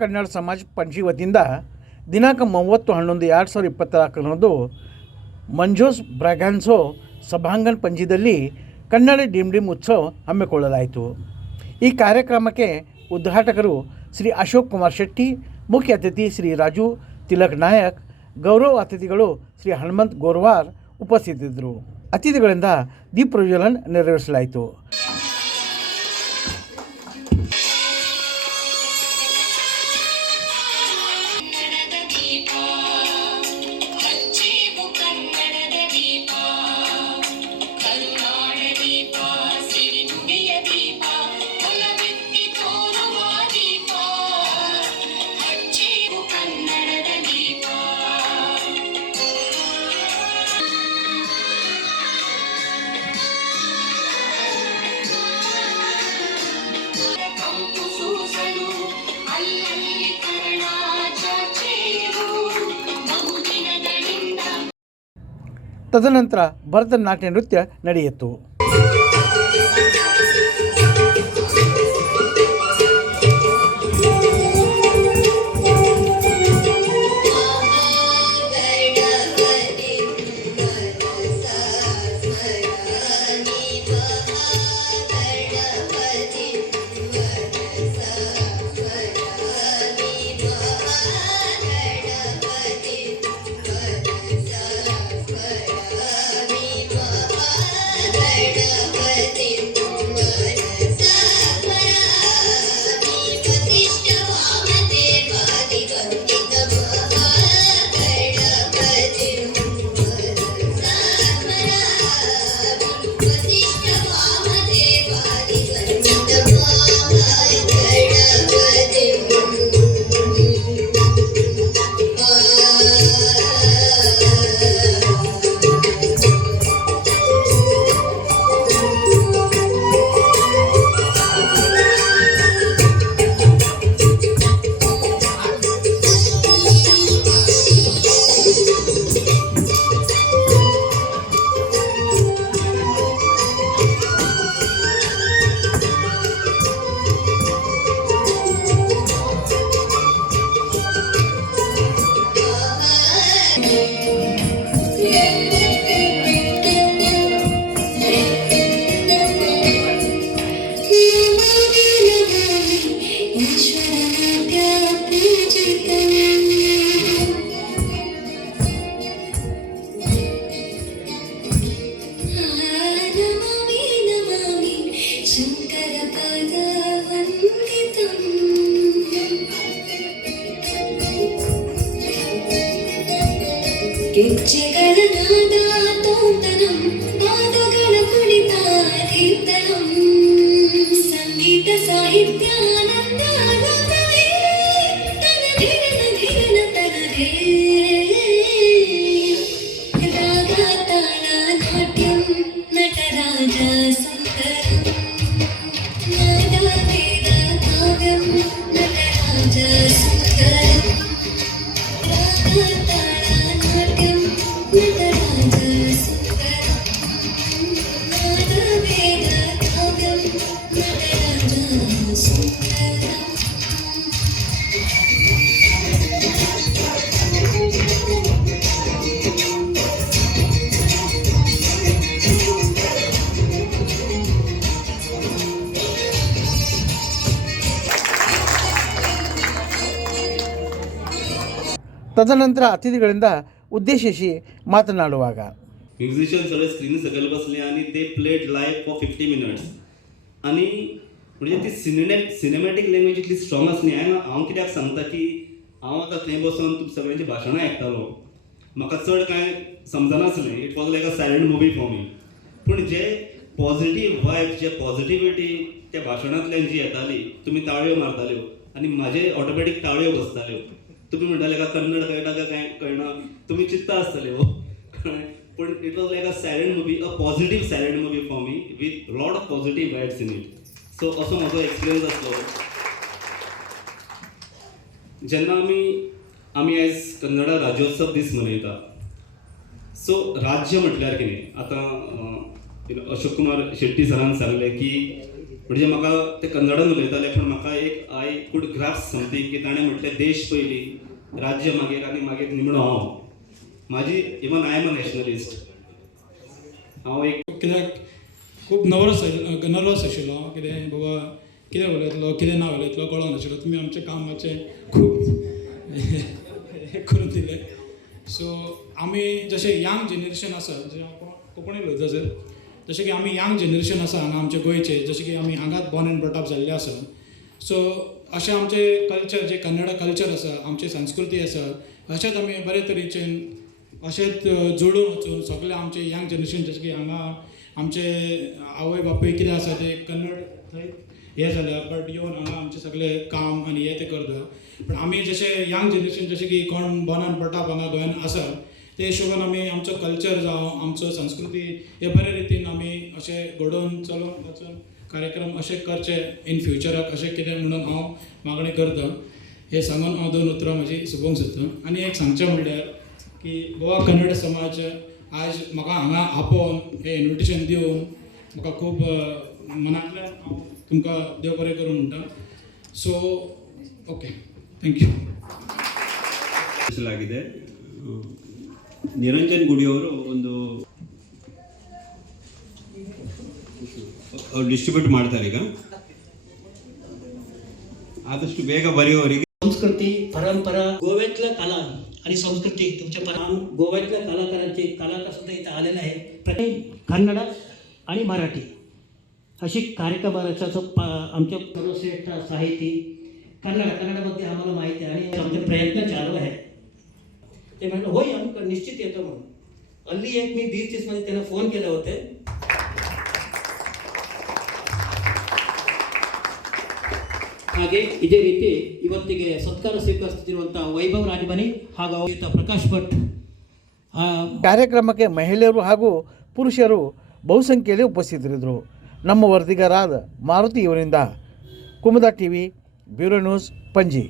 ಕನ್ನಡ ಸಮಾಜ ಪಂಚಿ ವತಿಯಿಂದ ದಿನಾಂಕ ಮೂವತ್ತು ಹನ್ನೊಂದು ಎರಡು ಸಾವಿರದ ಇಪ್ಪತ್ತ್ನಾಲ್ಕರಂದು ಮಂಜೋಸ್ ಬ್ರಾಗಾನ್ಸೋ ಸಭಾಂಗಣ ಪಂಜಿದಲ್ಲಿ ಕನ್ನಡ ಡಿಮ್ ಡಿಮ್ ಉತ್ಸವ ಹಮ್ಮಿಕೊಳ್ಳಲಾಯಿತು. ಈ ಕಾರ್ಯಕ್ರಮಕ್ಕೆ ಉದ್ಘಾಟಕರು ಶ್ರೀ ಅಶೋಕ್ ಕುಮಾರ್ ಶೆಟ್ಟಿ, ಮುಖ್ಯ ಅತಿಥಿ ಶ್ರೀ ರಾಜು ತಿಲಕ್ ನಾಯಕ್, ಗೌರವ ಅತಿಥಿಗಳು ಶ್ರೀ ಹನುಮಂತ್ ಗೋರ್ವಾರ್ ಉಪಸ್ಥಿತರಿದ್ದರು ಅತಿಥಿಗಳಿಂದ ದೀಪ ಪ್ರಜ್ವಲನ್ ನೆರವೇರಿಸಲಾಯಿತು. ತದನಂತರ ಭರತನಾಟ್ಯ ನೃತ್ಯ ನಡೆಯಿತು. ತದನಂತರ ಅತಿಥಿಗಳಿಂದ ಉದ್ದೇಶಿಸಿ ಮಾತನಾಡುವಾಗ. म्युझिशियन सगळे स्क्रीन सकयल बसले आणि ते played live for fifty minutes आणि म्हणजे ती सिने सिनेमॅटिक लँग्वेज इतली स्ट्रॉंग आसली हांवें हांव कित्याक सांगता की हांव आतां थंय बसून तुम सगळ्यांची भाशणां आयकतालो म्हाका चड कांय समजनासलें it was like a silent movie for me पूण जे पॉझिटीव वायब जे पॉझिटिव्हिटी त्या भाशणांतल्यान जी येताली तुमी ताळयो मारताल्यो आणि म्हाजे ऑटोमॅटीक ताळयो बसताल्यो तुमी म्हणटाले का कन्नड कळटा का काय कळना तुमी चित्ता आसतले हो. कळ्ळें? पण it was like a silent movie a positive silent movie for me with lot of positive vibes in it so असो म्हजो एक्सपिरियन्स आसलो जेन्ना आमी आमी आयज कन्नडा राज्योत्सव दीस मनयता. सो राज्य म्हटल्यार कितें आतां अशोक कुमार शेट्टी सरान सांगलें की म्हणजे म्हाका ते कन्नडान उलयताले पूण म्हाका एक कूड ग्राफ्स समथींग की ताणें म्हटलें देश पयलीं राज्य मागीर आनी मागीर निमणो हांव. म्हाजी even I am a nationalist हांव एक कित्याक खूब नर्वस नर्वस आशिल्लो हांव कितें बाबा कितें उलयतलो कितें ना उलयतलो कळोन नाशिल्लो. तुमी आमचें काम मातशें खूब हें करून दिलें. सो आमी जशें यंग जनरेशन आसा जशें हांव कोंकणी उलयता जशें की आमी यंग जनरेशन आसा हांगा आमचे गोंयचे जशें की आमी हांगाच बॉर्न एंड ब्रॉटअप जाल्ले आसा सो अशें आमचें कल्चर जे कन्नडा कल्चर आसा आमची संस्कृती आसा अशेंच आमी बरे तरेचें अशेंच जोडून वचून सगळे आमचे यंग जनरेशन जशें की हांगा आमचे आवय बापूय कितें आसा ते कन्नड थंय हे जाल्या बट येवन हांगा आमचे सगळे काम आनी हें ते करता. पण आमी जशें यंग जनरेशन जशें की कोण बॉर्न ब्रॉटअप हांगा गोंयान आसा ते हिशोबान आमी आमचो कल्चर जावं आमचो संस्कृती हे बरे रितीन आमी अशें घडोवन चलोवन वचून कार्यक्रम अशे करचे इन फ्युचराक अशें कितें म्हणून हांव मागणी करता हे सांगून हांव दोन उतरां म्हजी सोंपोवंक सोदतां आनी एक सांगचें म्हणल्यार की गोवा कन्नड समाज आज म्हाका हांगा आपोवन हे इन्विटेशन दिवन म्हाका खूब अ, मनांतल्यान हांव तुमकां देव बरें करूं म्हणटा सो ओके ಥ್ಯಾಂಕ್ ಯು ಆಗಿದೆ ನಿರಂಜನ್ ಗುಡಿಯವರು ಒಂದು ಡಿಸ್ಟ್ರಿಬ್ಯೂಟ್ ಮಾಡ್ತಾರೆ ಈಗ ಆದಷ್ಟು ಬೇಗ ಬರೆಯುವವರಿಗೆ संस्कृती परंपरा गोव्यातल्या कला आणि संस्कृती तुमच्या पर गोव्यातल्या कलाकारांचे कलाकार सुद्धा इथे आलेले आहे प्रत्येक कन्नड आणि मराठी अशी कार्यक्रमाचा जो प- आमच्या सर्वश्रेष्ठ साहिती कन्नड कन्नडमध्ये आम्हाला माहिती आहे आणि आमचे प्रयत्न चालू आहे ते म्हणलं होय आम्ही निश्चित येतो म्हणून हल्ली एक मी दीड दिवसमध्ये त्यांना फोन केले होते ಹಾಗೆ ಇದೇ ರೀತಿ ಇವತ್ತಿಗೆ ಸತ್ಕಾರ ಸ್ವೀಕರಿಸುತ್ತಿರುವಂಥ ವೈಭವ್ ರಾಜಮನಿ ಹಾಗೂ ಪ್ರಕಾಶ್ ಭಟ್. ಕಾರ್ಯಕ್ರಮಕ್ಕೆ ಮಹಿಳೆಯರು ಹಾಗೂ ಪುರುಷರು ಬಹುಸಂಖ್ಯೆಯಲ್ಲಿ ಉಪಸ್ಥಿತರಿದ್ದರು. ನಮ್ಮ ವರದಿಗಾರಾದ ಮಾರುತಿ ಇವರಿಂದ. Kumuda T V bureau news, Panji.